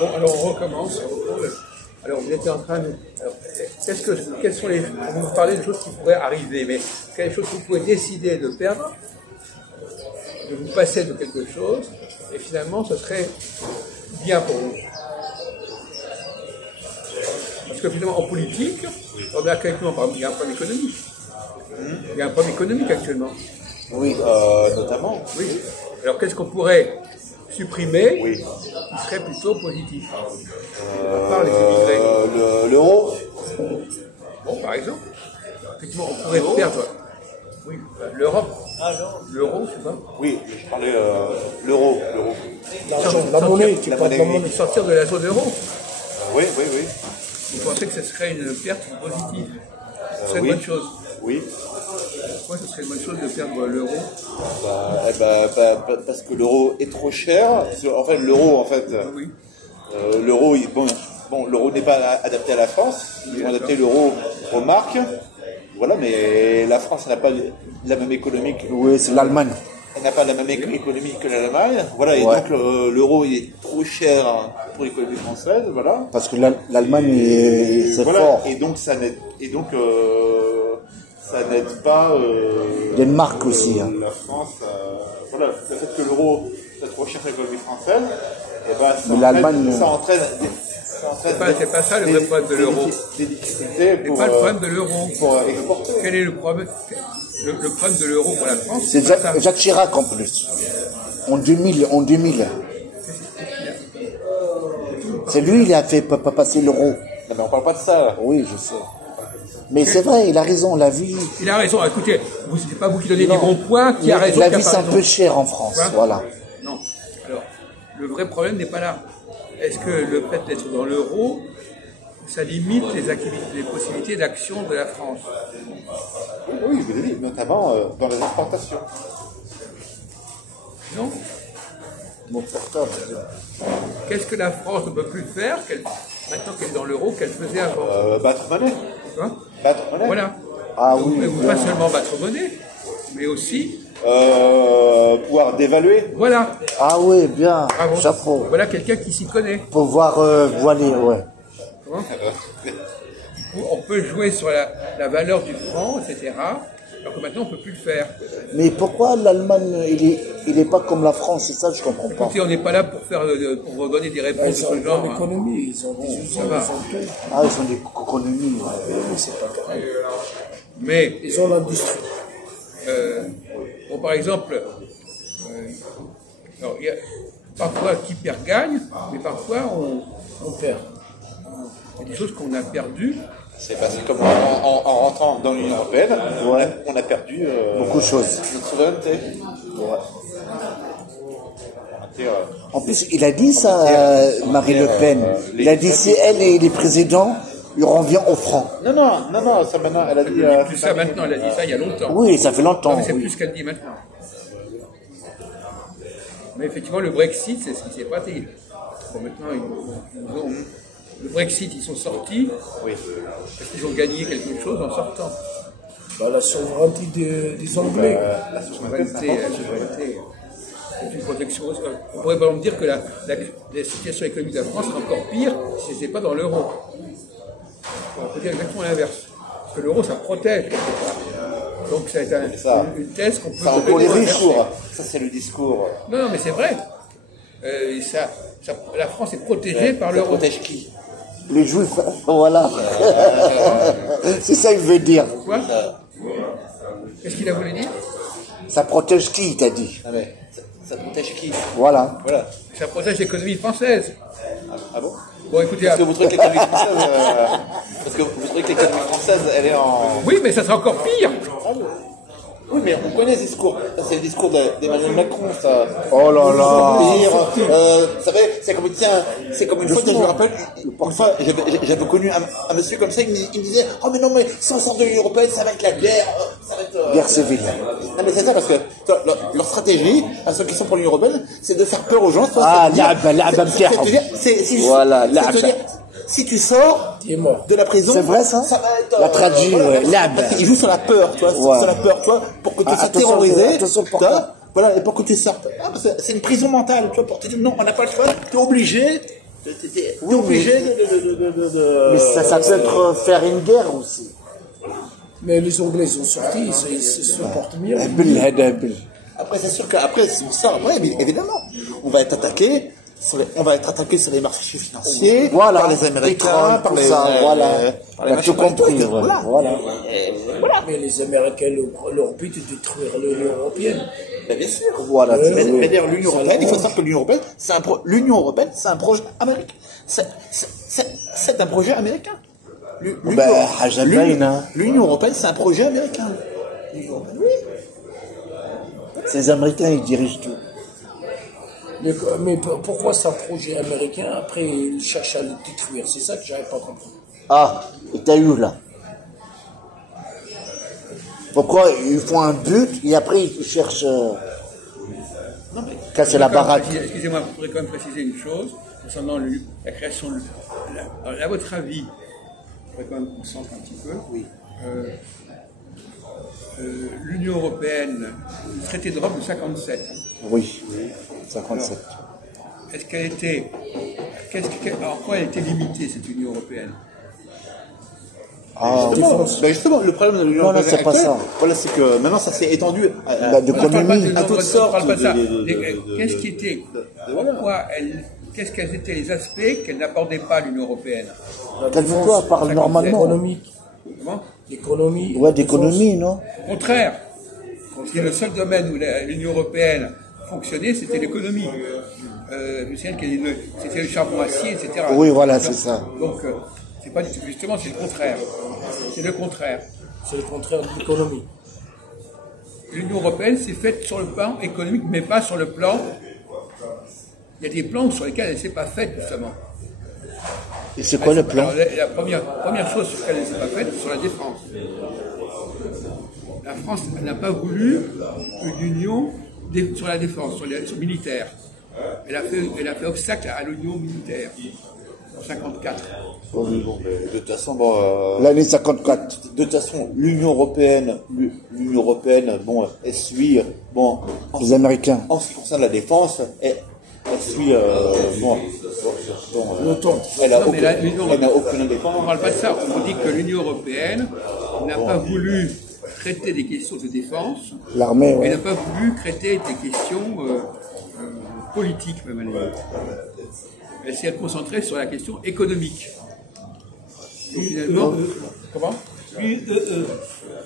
Bon, alors on recommence. Alors vous étiez en train de... Alors, quelles sont les... Vous me parlez de choses qui pourraient arriver, mais quelles choses que vous pouvez décider de perdre, de vous passer de quelque chose, et finalement ce serait bien pour vous. Parce que finalement en politique, on a actuellement, par exemple, il y a un problème économique. Il y a un problème économique actuellement. Oui, notamment. Oui. Alors qu'est-ce qu'on pourrait supprimer Oui. qui serait plutôt positif à part les immigrés. L'euro. Bon, par exemple, effectivement, on pourrait perdre. Oui, l'Europe. L'euro, je sais pas. Oui, je parlais l'euro. La monnaie, tu parles de la monnaie. Sortir de la zone euro. Oui. Vous pensez que ce serait une perte positive? Ce serait Oui. une bonne chose. Oui. Pourquoi ce serait une bonne chose de perdre l'euro? Parce que l'euro est trop cher. En fait, l'euro, Oui. l'euro, l'euro n'est pas adapté à la France. Ils ont adapté l'euro aux marques. Voilà, mais la France n'a pas la même économie que... Oui, c'est l'Allemagne. Elle n'a pas la même économie que l'Allemagne. Voilà, et donc l'euro il est trop cher pour l'économie française. Voilà. Parce que l'Allemagne, c'est fort. Et donc ça n'aide pas. Il y a une marque aussi. La France, voilà, le fait que l'euro soit trop cher pour l'économie française, Mais l'Allemagne, ça entraîne C'est pas ça le vrai problème de l'euro. des difficultés C'est pas le problème de l'euro. pour exporter. Quel est le problème? Le problème de l'euro pour la France, c'est pas ça. Jacques Chirac en plus. En 2000. C'est lui, il a fait passer l'euro. Non, mais on parle pas de ça. Oui, je sais. Mais c'est vrai, il a raison, la vie... Il a raison. Écoutez, c'est pas vous qui donnez des bons points, qui a raison. La qui a vie, pas c'est un raison. peu cher en France, Quoi? voilà. Non. Alors, le vrai problème n'est pas là. Est-ce que le fait d'être dans l'euro, ça limite les possibilités d'action de la France? Oui, je vous l'ai dit, notamment dans les exportations. Non. Mon portable. Qu'est-ce que la France ne peut plus faire maintenant qu'elle est dans l'euro qu'elle faisait avant? Battre monnaie. Hein? Battre monnaie. Voilà. Ah Donc, oui. pas seulement battre monnaie, mais aussi... Pouvoir dévaluer. Voilà. Ah oui, bien, Bravo. chapeau. Voilà quelqu'un qui s'y connaît. Pouvoir voiler, ouais. Hein? On peut jouer sur la valeur du franc, etc. Alors que maintenant, on ne peut plus le faire. Mais pourquoi l'Allemagne, il est pas comme la France, c'est ça, je comprends pas. Écoutez, on n'est pas là pour donner des réponses de Ils ont ce une genre. bonne Hein. économie, ils ont des usines, ils va. ont tout. Ah, ils ont des économies. Oui, c'est pas grave. Mais, Ils ont l'industrie. bon, par exemple, alors, il y a parfois qui perd gagne, mais parfois On perd. il y a des choses qu'on a perdues. C'est parce que comme en rentrant dans l'Union Européenne, on a perdu Beaucoup de choses. notre souveraineté. En plus, il a dit ça, Marine Le Pen. Il a dit si elle est les présidents, il revient au franc. Non, ça maintenant, elle a dit... Elle dit plus ça maintenant, elle a dit ça il y a longtemps. Oui, ça fait Non, longtemps. mais c'est Oui. plus ce qu'elle dit maintenant. Mais effectivement, le Brexit, c'est ce qui s'est passé. Bon, maintenant, le Brexit, ils sont sortis Oui. parce qu'ils ont gagné quelque chose en sortant. Bah, la souveraineté des Anglais. La souveraineté, c'est une protection. On pourrait par exemple dire que la situation économique de la France serait encore pire si ce n'était pas dans l'euro. On peut dire exactement l'inverse. Parce que l'euro, ça protège quelque part. Donc ça a été une thèse qu'on peut... Ça, pour les discours. Ça, c'est le discours. Non, mais c'est vrai. La France est protégée par l'euro. Ça protège qui? Les Juifs, voilà. C'est ça qu'il veut dire. Quoi? Qu'est-ce qu'il a voulu dire? Ça protège qui, t'as dit? Ah, mais ça protège qui? Voilà. Voilà. Ça protège l'économie française. Ah bon? Bon, écoutez... Parce que vous trouvez que l'économie française... parce que vous trouvez que l'économie française, elle est en... Oui, mais ça sera encore pire. Oui, mais on connaît ce discours. Ça, c'est le discours d'Emmanuel Macron, ça. Oh là là. Vous savez, c'est comme, tiens, c'est comme une fois, je me rappelle, une fois, j'avais connu un monsieur comme ça, il me disait, oh mais non, mais si on sort de l'Union Européenne, ça va être la guerre, ça va être... Guerre civile. Non mais c'est ça, parce que leur stratégie, à ceux qui sont pour l'Union Européenne, c'est de faire peur aux gens. Ah, voilà, si tu sors de la prison, c'est vrai ça, va être, la traduit, ils jouent sur la peur, tu vois, sur la peur, tu vois, pour que tu sois terrorisé, Voilà, et pour que tu sortes. Ah, c'est une prison mentale, tu vois, pour te dire non, on n'a pas le choix, t'es obligé. T'es obligé de. Mais ça peut être faire une guerre aussi. Mais les Anglais sont sortis, ils se portent mieux. Après, c'est sûr qu'après, si on sort, après, évidemment, on va être attaqué. On va être attaqué sur les marchés financiers, voilà, par les Américains, par les. Voilà, par les tout compris. Voilà. Voilà. Mais les Américains, leur but est de détruire l'Union européenne. Ben, bien sûr. Voilà. Mais d'ailleurs, l'Union européenne, il faut savoir que l'Union européenne, c'est un projet américain. C'est un projet américain. L'Union européenne, c'est un projet américain. L'Union européenne, oui. Ces Américains, ils dirigent tout. Mais pourquoi c'est un projet américain, après ils cherchent à le détruire? C'est ça que j'arrive pas à comprendre. Ah, et t'as eu là. Pourquoi ils font un but et après ils cherchent casser la baraque? Excusez-moi, vous pourrez quand même préciser une chose concernant la création. À votre avis, il faudrait quand même qu'on centre un petit peu. Oui. L'Union européenne, le traité d'Europe de 57. Oui, 57. Est-ce qu'elle était. En quoi elle était limitée, cette Union européenne? Justement, le problème de l'Union européenne, c'est pas ça. Voilà, c'est que maintenant ça s'est étendu d'économie. à toutes sortes. Qu'est-ce qui était. Qu'est-ce qu'elles étaient les aspects qu'elle n'abordait pas, l'Union européenne? Quelquefois, elle parle normalement. Comment? L'économie. Ouais, d'économie, non? Au contraire. C'est le seul domaine où l'Union européenne fonctionnait, c'était l'économie. Je sais que c'était le charbon acier, etc. Oui, voilà, c'est ça. Donc, c'est pas du tout, justement, c'est le contraire. C'est le contraire. C'est le contraire de l'économie. L'Union européenne s'est faite sur le plan économique, mais pas sur le plan. Il y a des plans sur lesquels elle ne s'est pas faite, justement. Et c'est quoi le plan? Alors, la première chose sur laquelle elle ne s'est pas faite, c'est sur la défense. La France n'a pas voulu une union sur la défense, sur militaire. Elle a fait obstacle à l'union militaire en 54. De toute façon, l'année 54. De toute façon, l'Union européenne, elle suit, les Américains. En ce qui concerne la défense, elle suit, l'OTAN. Elle n'a aucune indépendance. On ne parle pas de ça. On dit que l'Union européenne n'a pas voulu traiter des questions de défense. L'armée, ouais. Elle n'a pas voulu traiter des questions politiques, même à la limite. Elle s'est concentrée sur la question économique. Donc, finalement, comment? L'UEE.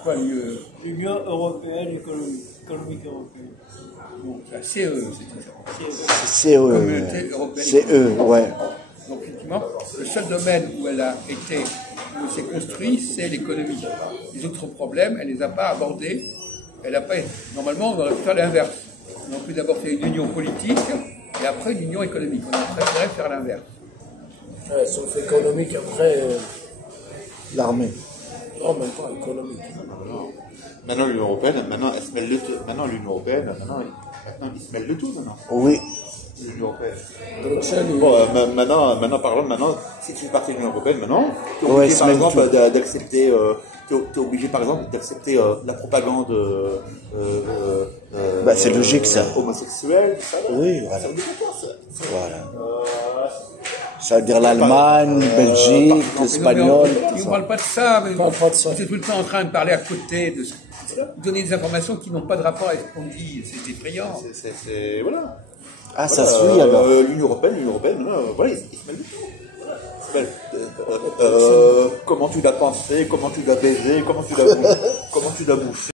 Quoi, l'UE? L'Union européenne économique européenne. Bon, la CE, c'est CE, Communauté européenne. CE, ouais. Donc, effectivement, le seul domaine où elle s'est construite, c'est l'économie. Les autres problèmes, elle ne les a pas abordés. Normalement, on aurait pu faire l'inverse. On aurait pu d'abord faire une union politique et après une union économique. On a préféré faire l'inverse. Ouais, sauf économique, après. L'armée. Non, même pas économique. Maintenant, l'Union européenne, elle se mêle de tout. Maintenant, l'Union européenne, maintenant, ils se mêlent de tout, maintenant. Oui. L'Union européenne. Bruxelles, Maintenant, par exemple, si tu fais partie de l'Union européenne, maintenant, tu es Ouais, obligé, c'est par même exemple, tout. d'accepter, t'es obligé, par exemple, d'accepter la propagande C'est logique, ça. Homosexuelle, tout ça. Oui, voilà. Ça veut dire quoi, ça? Voilà. Ça veut dire l'Allemagne, Belgique, l'espagnol. On ne parle pas de ça, mais Parle pas de ça. vous êtes tout le temps en train de parler à côté, de donner des informations qui n'ont pas de rapport avec ce qu'on dit. C'est effrayant. C'est voilà. Ah, ça suit alors. L'Union européenne, voilà, ils se mêlent du tout. Voilà. Comment tu l'as pensé, comment tu l'as baisé, comment tu l'as bouché.